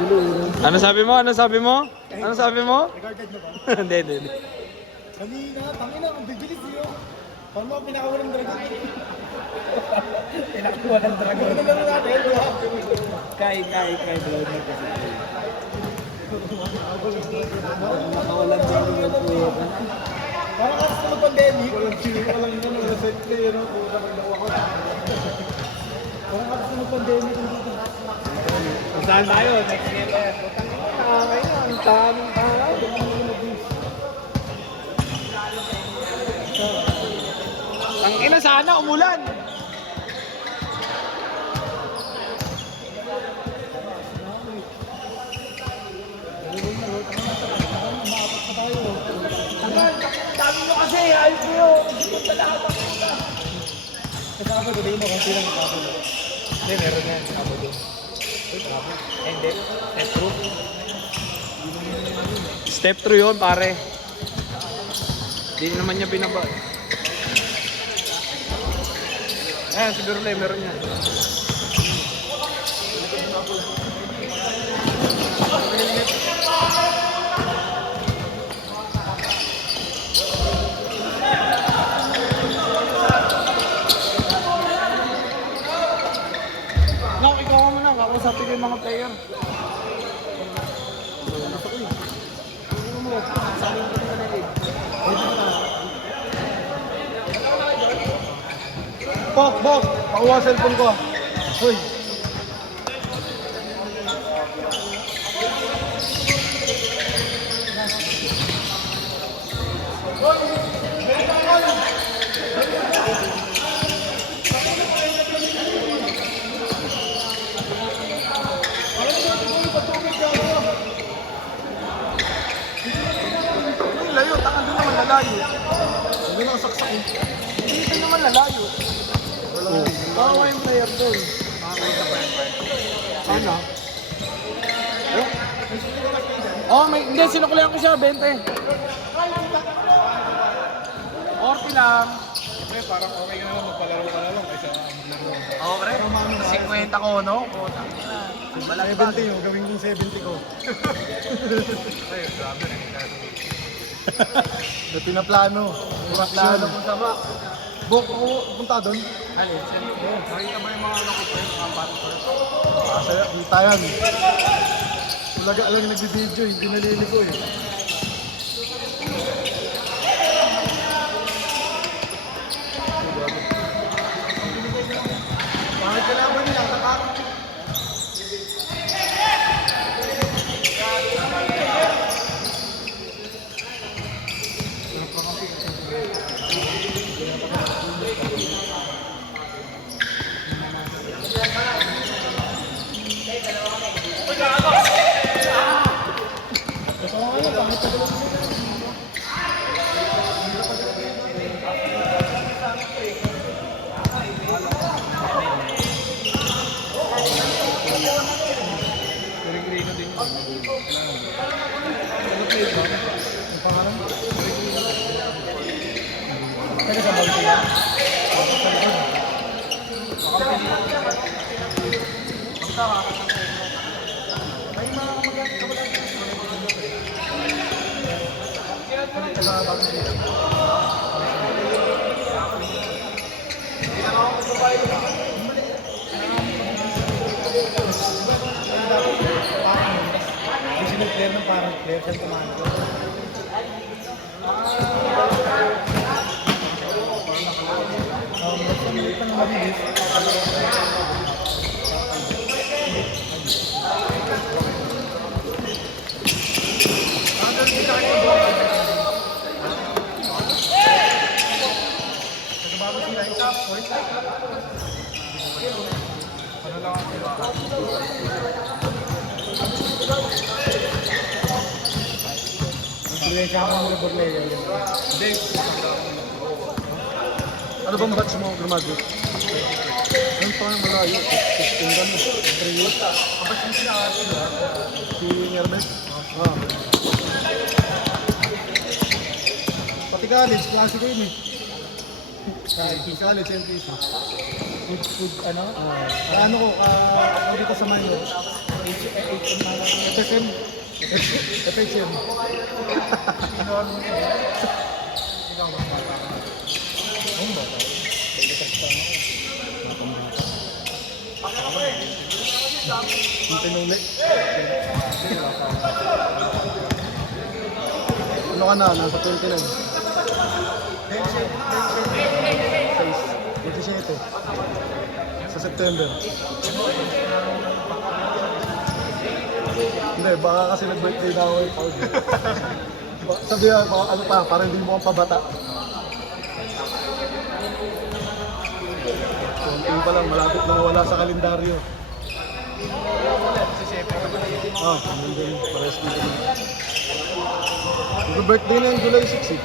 Ano sabi mo? Ano sabi mo? Ano sabi mo? Recorded mo ba? Hindi. Kanina, tangina, ang bibilis yun. Paano ako pinakawalang dragon? Pinakawalang dragon. Ano lang natin? Kay, blood mo kasi. Nakawalan dragon po yun. Parang kasi sa pandemic. Walang chili, walang yun, walang set player. Parang kasi sa pandemic. Saan tayo? Next year pa yan. Ang daming tao. Ang ina sana umulan. Dami nyo kasi, ayos nyo. Kasi ako sabihin mo kung silang nakapalo. Hindi, meron yan. Nakapalo. Hindi. Step through. Step through yun, pare. Hindi naman niya binaba. Ayan, siguro lang, meron yan. No, ikaw mo na. Kakusapin ko yung mga player. Bok! Pakuha cellphone ko. Hoy! Layo, tanga doon naman lalayo. Doon ang saksak. Dito naman lalayo. Bawa yung player doon. Ano? Oh, hindi, sinukulihan ko siya, 20. 40 lang. Eh, parang okay na lang, magpalaro ka na lang kaysa maglaro. Oo, pre. 50 ko, no? 70 yung gawin kong 70 ko. Ay, grabe na yung Ito pinaplano. Pinaplano kung sama. Bok, punta doon. Ay, nakita ba yung mga ano ko pa yung mga bata ko? Masaya, kita yan. Tulaga lang nagbibideo, hindi naliligo eh. Bakit kailangan nila? Teka sa bawang sila. Player ng parang player sa commander. Itang mabilis. Siya ako ang labor layer. Ano bang batch mo, Gramado? Ano pa ang malayo? 15 gano? 3 years? Batch mo sila si Nermes? Pati college, klase ko yun eh. College, MPC. Food, ano? Ano ko, ako dito sa Mayo. FSM. FHM. Ang tinuli. Ano ka na? Nasa 29. 27. Sa September. Hindi, baka kasi nag-birthday na ako yung Paul. Sabi nga, baka ano pa, parang hindi mo kang pabata. Konting pa lang, malapit na mawala sa kalendaryo. Ganun din, parehas din kami. Mag-birthday na yung July 6 eh.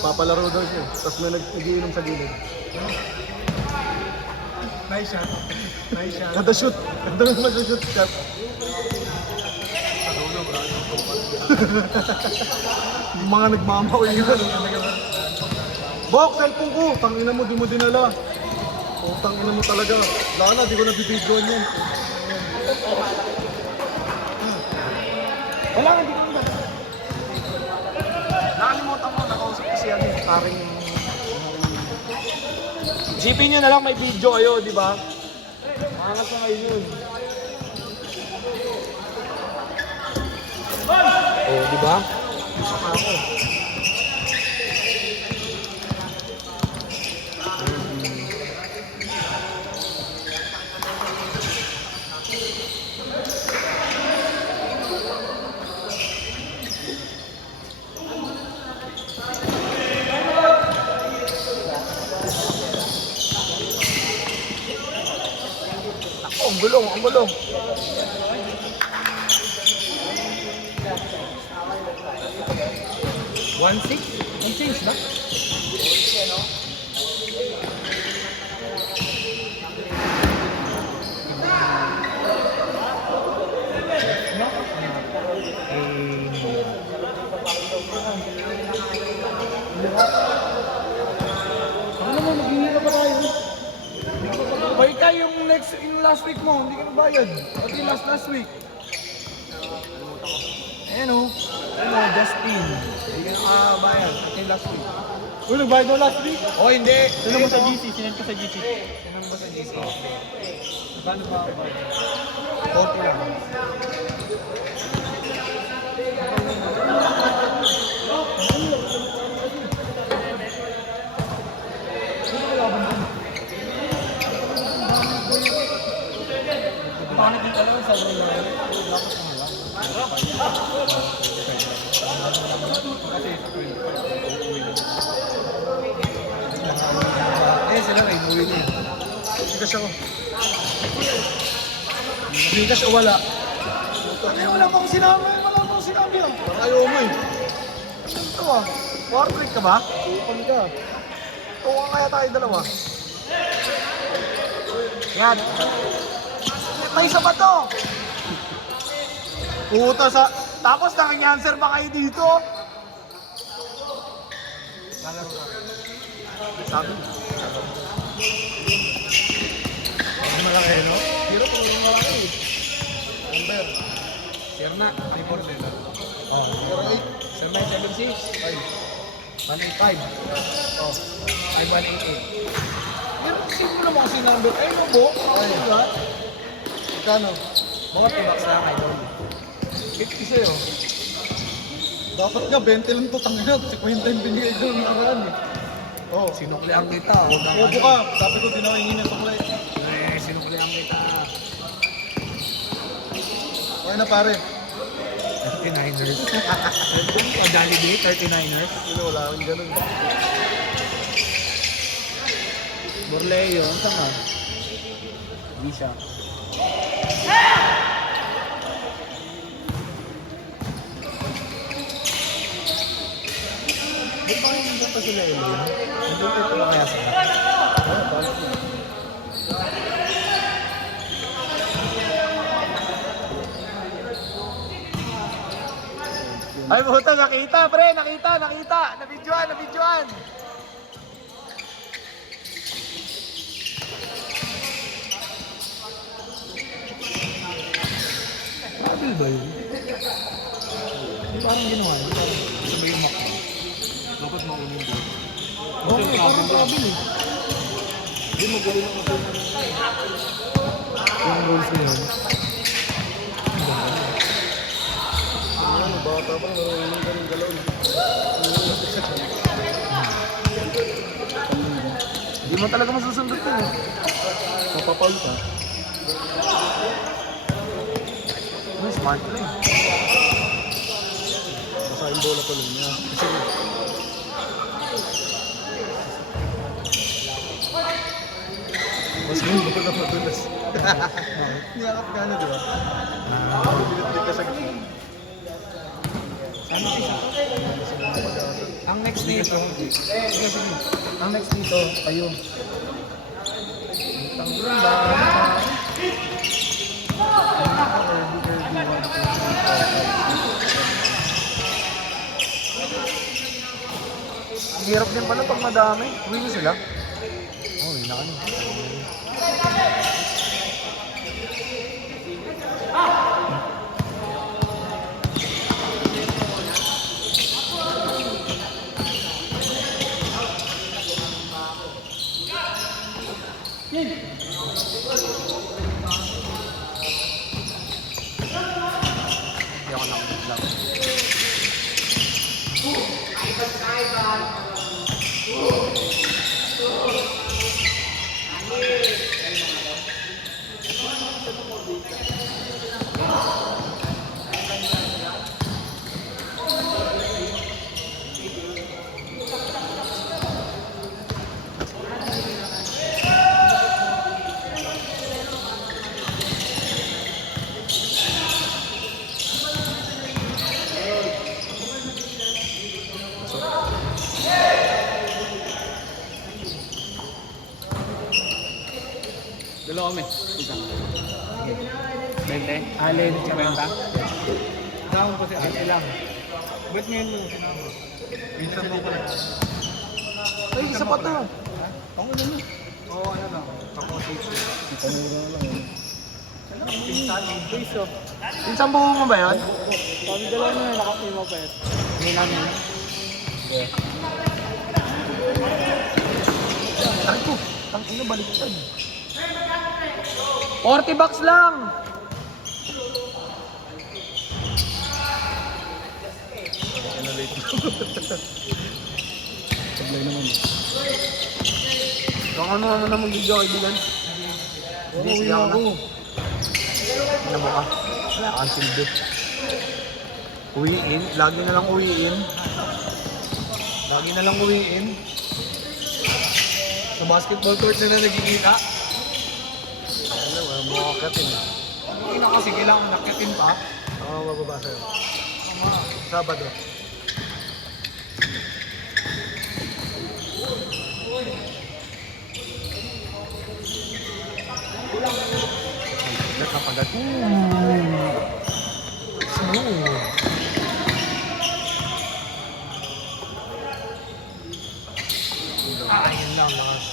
Papalaro daw siya. Tapos may nag-iinom sa gilid. Nice shot. Nice shot. Kada shoot. Kada naman sa shoot shot. Yung mga nagmamaw yun. Bok, cellphone ko! Tangina mo, di mo dinala. Oh, tangina mo talaga. Wala na, di ko nabibidyoan yan. Wala nga, di ko na. Nakalimutan mo, nakausap ko siya din. Paring GP nyo na lang may video kayo, di ba? Maangas na kayo yun. Oh, di ba? ako. Ang gulong, ang gulong. One six ba? Ano mo, maghihira pa tayo? Bayad tayo yung last week mo, hindi ka nabayad. Pati yung last week. Ayan o. Justin. Hindi ka nakabayad. Pati yung last week. Uy, nagbayad mo last week? Oh, hindi. Sino mo sa GC? Sinend ko sa GC. Sinang ba sa GC? Paano ba ako? 40 lang. Bakit dito lang sa ulo? Dapat ang lang. Sila rin, uwi niya. Bigas ako. Bigas o wala? Wala pang sinabi, wala pang sinabi. Parang ayaw mo eh. Ito ah, war break ka ba? Tupan ka. Tuwa kaya tayo dalawa. Yan. May isa ba to? Puta sa... Tapos nakanyanser pa kayo dito? Sabi. Ano malaki, no? Hero ko lang malaki. Number. Sir na, ay 4 sila. Oh. 08. Sir 976. Ay. 185. Oh. 5188. Pero sino mo naman kasi number? Ay, no, Bo? Ay, ba? Magkano? Mga tibaks na kayo. 50 sa'yo. Dapat nga, 20 lang to. Tangina, si Quentin binigay ko ng nakaraan eh. Oh. Sinuklihan kita. Huwag na Opo ka. Sabi ko, di na kayo ng suklay. Sinuklihan kita. Okay na pare. 39ers. O Jollibee, 39ers. Sino, wala akong ganun. Borleo, ang sama. Hindi siya. Di ba yung dito pa sila yun? Nandun ito ba kaya sila? Ay, puta, nakita, pre, nakita. Nabidyoan. Travel ba yun? Di parang ginawa yun. Sabay yung makro. Dapat mauna yung boss. Oo, parang travel eh. Hindi, magaling ako sa Yung rules na yun. ano, bata pa, marunong ganun galaw. Hindi mo talaga masusundot yun eh. Mapapaul ka. Ano, smart play. Basta yung bola pa lang niya. Sige. Mas gulo ko na madulas. Niyakap ka na, di ba? Bilit-bilit ka sa gitna. Ano isa? Ang next nito. Sige, sige. Ang next nito, kayo. Tanggulan ba? Ang hirap din pala pag madami. Uwi na sila. Oo, yun na ka na. Hindi ako nakapaglang. Dalawa kami. Isa. 20? Alin, tsaka. 50? Dahon ko si Ate lang. Ba't ngayon mo sinama? Minsan mo ko na. Ay, isa pa to. Ang ano na? Oo, ano lang. Pamura na lang. Pinsang buho mo ba yan? Kami dalawa na nakapima pa yun. Hindi namin. Ay ko, tangina baliktad. 40 bucks lang! Late na. Sablay naman. Kung ano na mag-video kaibigan. Hindi, sige ako na. Ano mo ka? Wala kang silbi. Uwiin, lagi na lang uwiin. Lagi na lang uwiin. Sa basketball court na nagkikita. Ano, wala mo kakatin. Hindi na kasi kailangan nakyatin pa. Oo, mababa sa'yo. Sabado. Nakapagat. Smooth. Ayun lang, mas.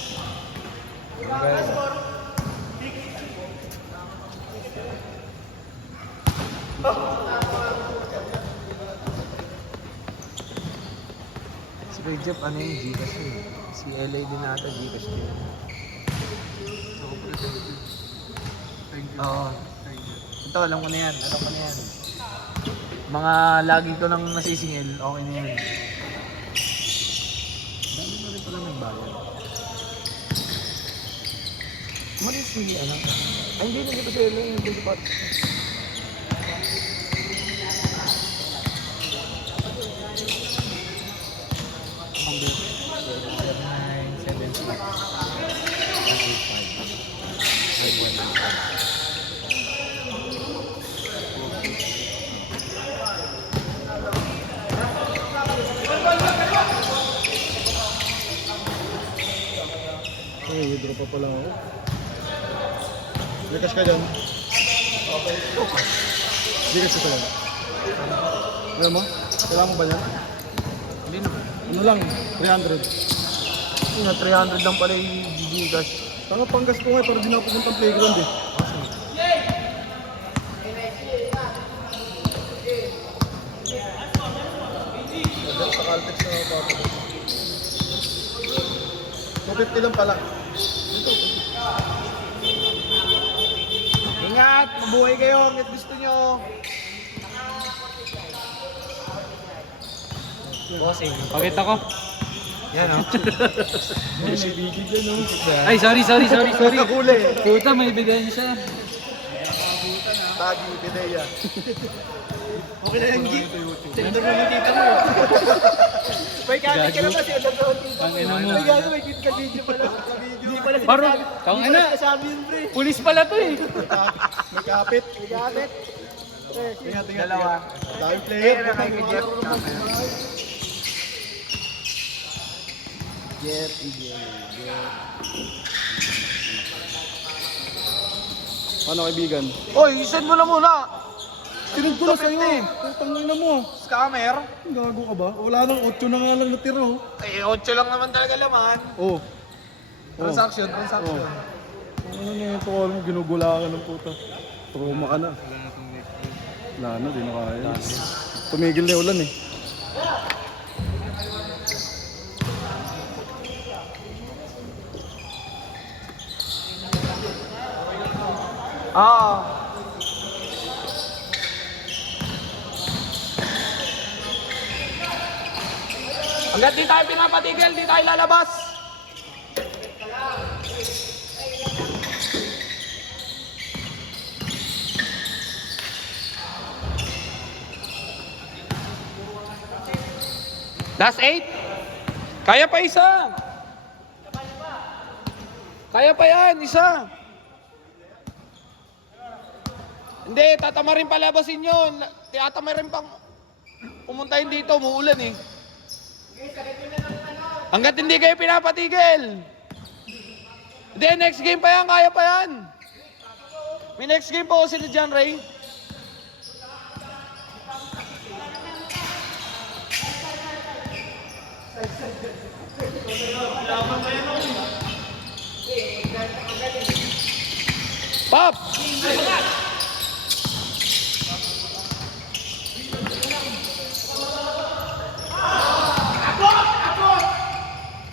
Si Kuya Jeff, ano yung Gcash yun? Si LA din nata, Gcash din. Thank you. Oo. Thank you. Ito, alam ko na yan. Alam ko na yan. Mga lagi ko nang nasisingil, okay na yan. Dami na rin pala nagbayad. Umalis si ano? Ay, hindi, hindi pa siya lang yung 24. Ay, withdraw pa pala ako. May cash ka dyan? Hindi cash ka lang. Ano mo? Kailangan mo ba yan? Hindi naman. Ano lang, 300. Yun na, 300 lang pala yung Gcash. Tanga panggas ko nga, para di na pupunta ang playground eh. Caltex na bata. 250 lang pala. Ingat, mabuhay kayo, hanggat gusto nyo. Bossing. Pakita ko. Yan o. Ay, sorry. Nakahuli. Puta, may ebidensya. Tagi, Pideya. Okay na yung geek. Sendo mo yung tita mo. May gamit ka naman siya. Tangina mo. May gamit, may kit ka video pala. Hindi pala sinasabi. Baro, tangina. Sabi yun, pre. Pulis pala to eh. May kapit. May gamit. Ingat. Dalawa. Dami player. Jeff. Ano kaibigan? Oy, send mo na muna. Tinag ko na sa'yo. Putang ina mo. Scammer. Gago ka ba? Wala nang 8 na nga lang natira oh. Eh, 8 lang naman talaga laman. Oh. Transaction. Ano na yung tukol mo? Ginugula ka ng puta. Trauma ka na. Wala na, di na kaya. Tumigil na yung ulan eh. Hanggat di tayo pinapatigil, di tayo lalabas. Last 8. Kaya pa isa. Kaya pa yan, isa. Hindi, tatama rin palabasin yun. Tiyatama rin pang pumuntahin dito, muulan eh. Hanggat hindi kayo pinapatigil. Hindi, next game pa yan, kaya pa yan. May next game pa kasi ni John Ray. Pop!